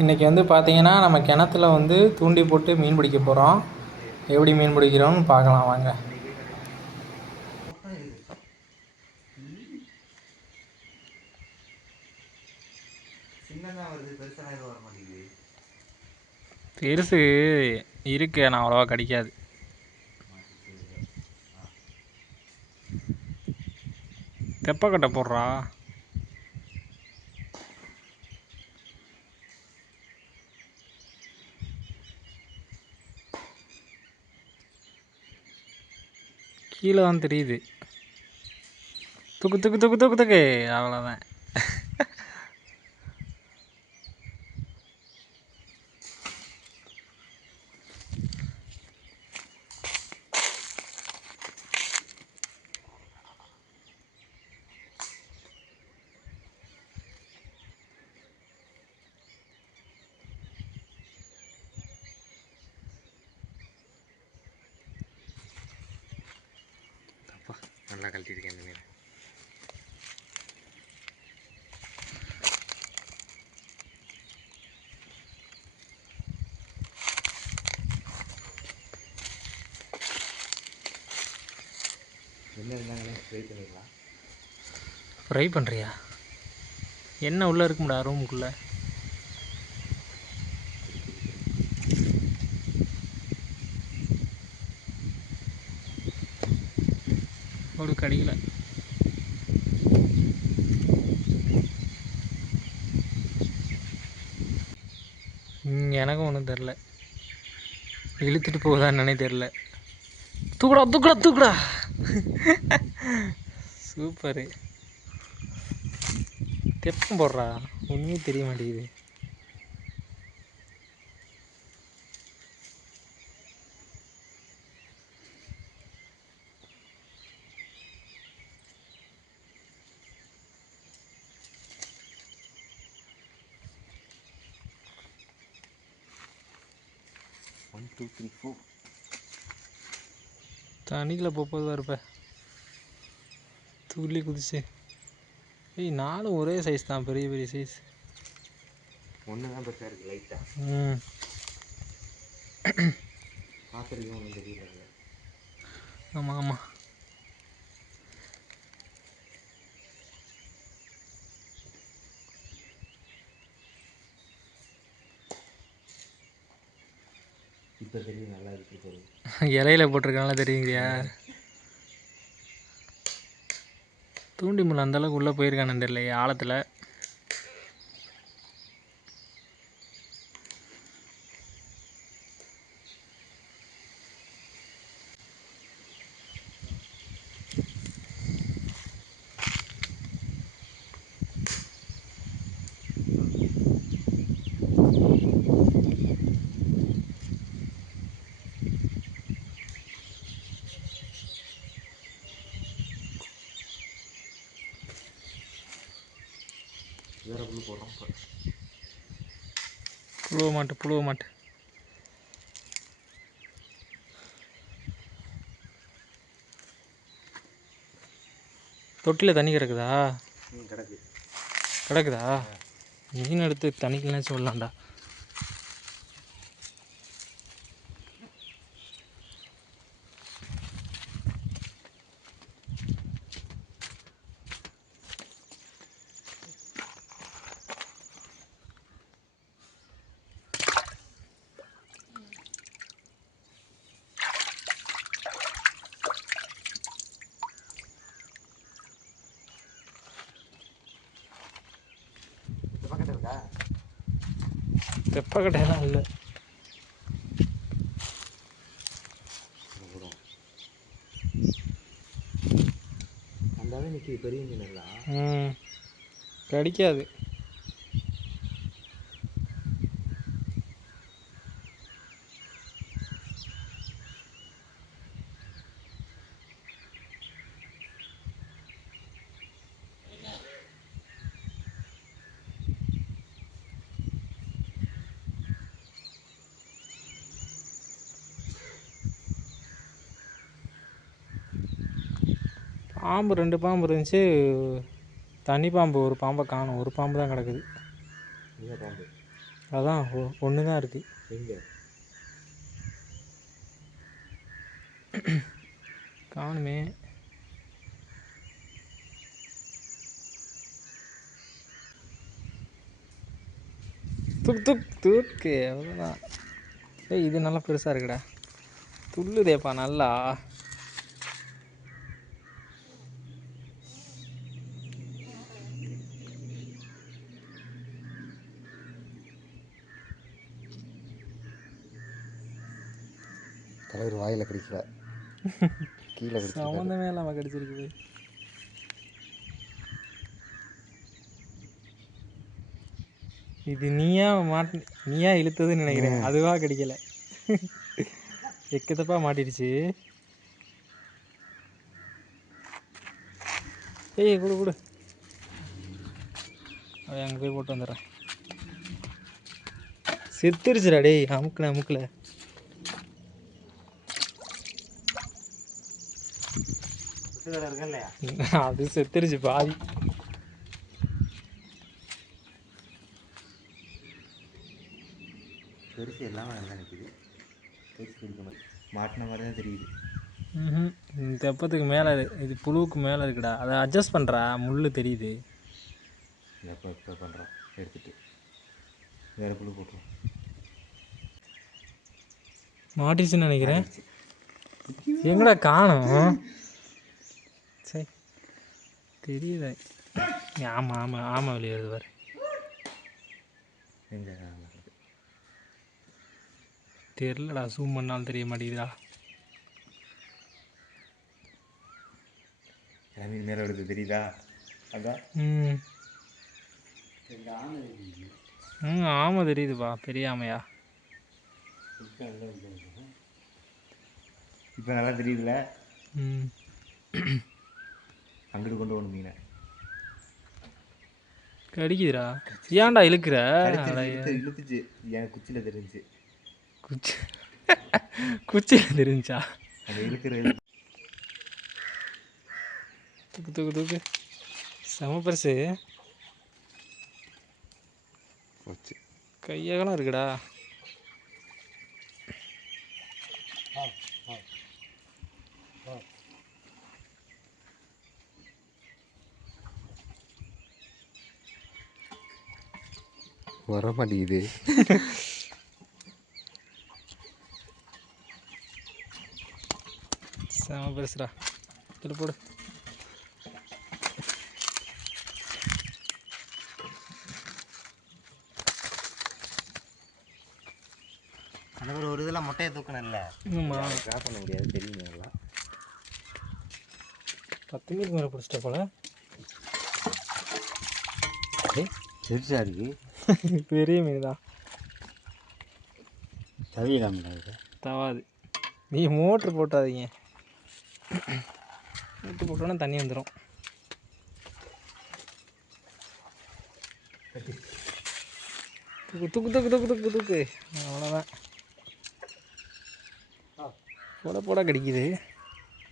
இன்றைக்கி வந்து பார்த்திங்கன்னா நம்ம கிணத்துல வந்து தூண்டி போட்டு மீன் பிடிக்க போகிறோம் எப்படி மீன் பிடிக்கிறோம்னு பார்க்கலாம் வாங்க. பெருசு இருக்கு ஆனால் அவ்வளோவா கிடைக்காது. தெப்பக்கட்டை போடுறா. கீழே தான் தெரியுது. துக்கு துக்கு துக்கு துக்கு துக்கு. அவ்வளோதான் நல்லா கழட்டிருக்கேன் இந்த மீன். என்ன இருந்தாங்களே ட்ரை பண்ணிக்கலாம். ஃப்ரை பண்ணுறியா என்ன உள்ளே இருக்கும்டா ரூமுக்குள்ளே ஒரு எனக்கும் ஒன்றும் தெரில இழுத்துட்டு போகுதான்னு தெரில தூக்குடா தூக்குடா தூக்குடா. சூப்பரு. தெப்பம் போடுறா. ஒன்றுமே தெரிய மாட்டேங்குது. டூ த்ரீ ஃபோர் தண்ணிக்குள்ள போகுது இருப்ப துள்ளி குதிச்சு. ஏய் நாலும் ஒரே சைஸ் தான் பெரிய பெரிய சைஸ் ஒன்று தான் பெருசாக இருக்குது லைட்டாக ம். பார்த்துருக்கேன் ஒன்றும் தெரியல. ஆமாம் ஆமாம் இப்போ தெரியும் நல்லா இருக்கு இலையில போட்டிருக்கனால தெரியுங்கய்யா? தூண்டி முள் அந்தளவுக்கு உள்ளே போயிருக்கானு தெரியல ஆழத்தில். வேறு புல் போடுறோம் இப்போ புழுவ மாட்டு புழுவ மாட்டு. தொட்டியில் தண்ணி கிடக்குதா? கிடக்கு. கிடக்குதா? மீன் எடுத்து தண்ணிக்கெல்லாம் சொல்லலாம்டா இந்த பக்கத்தில் இருக்கா தெப்பக்கட்டையெல்லாம் இல்லை. போடுவோம் அந்தாவே நிற்கிது பெரிய மீன் எல்லாம் கடிக்காது. பாம்பு ரெண்டு பாம்பு இருந்துச்சு. தண்ணி பாம்பு ஒரு பாம்பை காணும். ஒரு பாம்பு தான் கிடக்குது. பாம்பு? அதான் ஒன்று தான் இருக்குது எங்கே? காணுமே. துக் துக் தூக்கு. அவ்வளோதான் ஏய் இது நல்லா பெருசாக இருக்குடா. துள்ளுதேப்பா நல்லா. தலைவர் வாயில் கடிக்கல. கீழே சம்மந்தமே இல்லாமல் கடிச்சிருக்குது. இது நீயா மாட்டு நீயா இழுத்ததுன்னு நினைக்கிறேன். அதுவா கடிக்கல. எக்கத்தப்பா மாட்டிடுச்சு. ஏய் கொடு கொடு. அவன் அங்கே போய் போட்டு வந்துடுறேன். செத்துருச்சுடா டேய் அமுக்கல அமுக்கல இருக்கா இல்லையா அது செத்துருச்சு பாதி. பெருசு எல்லாமே நல்லா நிற்குது பெருசு பிடிக்க மாதிரி மாட்டின மாதிரி தான் தெரியுது. இந்த தெப்பத்துக்கு மேலே இது புழுவுக்கு மேலே இருக்குடா. அதை அட்ஜஸ்ட் பண்ணுறா முள் தெரியுது. எப்போ இப்போ பண்ணுறோம் எடுத்துட்டு. வேறு புழு போட்டுரும். மாட்டிச்சுன்னு நினைக்கிறேன். எங்கடா காணும்? தெரியுது ஆமாம் ஆமாம் ஆமாம் வெளியே வருது பாரு. தெரிலடா ஜூம் பண்ணாலும் தெரிய மாட்டேங்குதுடா. மீன் மேலே எடுத்து தெரியுதா? அதான். ம். ம் ஆமாம் தெரியுதுப்பா பெரிய ஆமையா? இப்போ நல்லா தெரியுதுல ம். அங்கிட்டு கொண்டு போகணும் மீனை. கடிக்குதுடா. ஏன்டா இழுக்கிற? இழுத்துச்சு. என் குச்சியில் தெரிஞ்சுச்சு. குச்சி. குச்சியில் தெரிஞ்சா? அந்த இழுக்கிற இழு- தூக்கு தூக்கு தூக்கு. செம பெருசு. கையகலம் இருக்குடா. வர மாட்டேங்குது. செம பெருசுடா. இதில் போடு. அந்த மாதிரி ஒரு இதெல்லாம் மொட்டையை தூக்கணும் இல்லை இன்னும்மா ட்ராப் பண்ண முடியாது தெரியும் எல்லாம் பத்து மீனுக்கு மேலே பிடிச்சிட்ட போல. பெருசா இருக்கு. பெரிய மீன் தான் தவியலாமல் இது. தவாது. நீ மோட்ரு போட்டாதீங்க. மோட்ரு போட்டோன்னா தண்ணி வந்துடும் தூக்கு தூக்கு தூக்கு தூக்கு தூக்கு தூக்கு. அவ்வளோதான் போட போட கடிக்குது.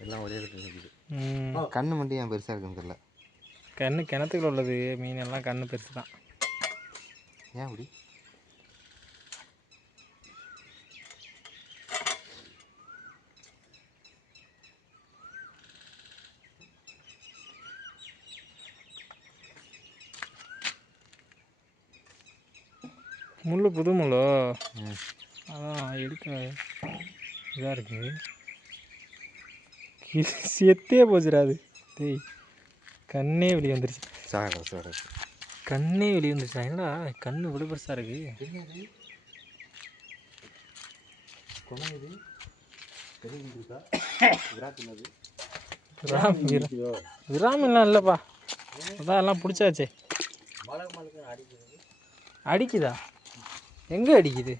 எல்லாம் ஒரே இடத்துல இருக்குது. ம். கண்ணு மட்டும் ஏன் பெருசாக இருக்குன்னு தெரியல. கண்ணு கிணத்துக்குள்ள உள்ளது. மீன் எல்லாம் கண்ணு பெருசு தான் ஏன் அப்படி? முள் புது முள்ளோ? ம் அதான் எடுக்க இதாக இருக்குது கி- செத்தே போச்சுடா அது. டேய் கண்ணே வெளியே வந்துருச்சு. சாகா சாகா கண்ணே வெளியே வந்துருச்சா என்னடா கண்ணு இவ்வளோ பெருசாக இருக்கு? விராம் விராமெல்லாம் இல்லைப்பா. அதான் எல்லாம் பிடிச்சாச்சே. அடிக்குதா? எங்கே அடிக்குது?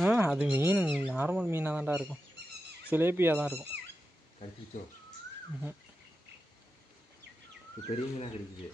ஆ அது மீன் நார்மல் மீனாக தான்டா இருக்கும். சிலேபியாக தான் இருக்கும் பெரிய மீனாக கிடைக்குது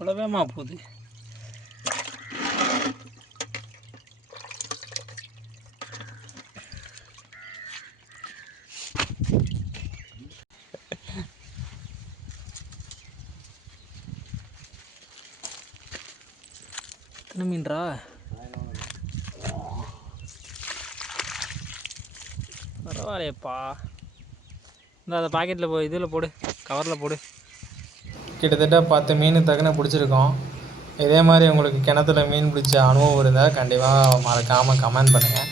இவ்வளோ வேகமாக போகுது. எத்தனை மீன்ரா? பரவாயில்லையப்பா. இந்த அதை பாக்கெட்டில் போ இதில் போடு கவரில் போடு. கிட்டத்தட்ட பத்து மீன் தக்கன பிடிச்சிருக்கோம். இதே மாதிரி உங்களுக்கு கிணத்துல மீன் பிடிச்ச அனுபவம் இருந்தால் கண்டிப்பாக மறக்காமல் கமெண்ட் பண்ணுங்கள்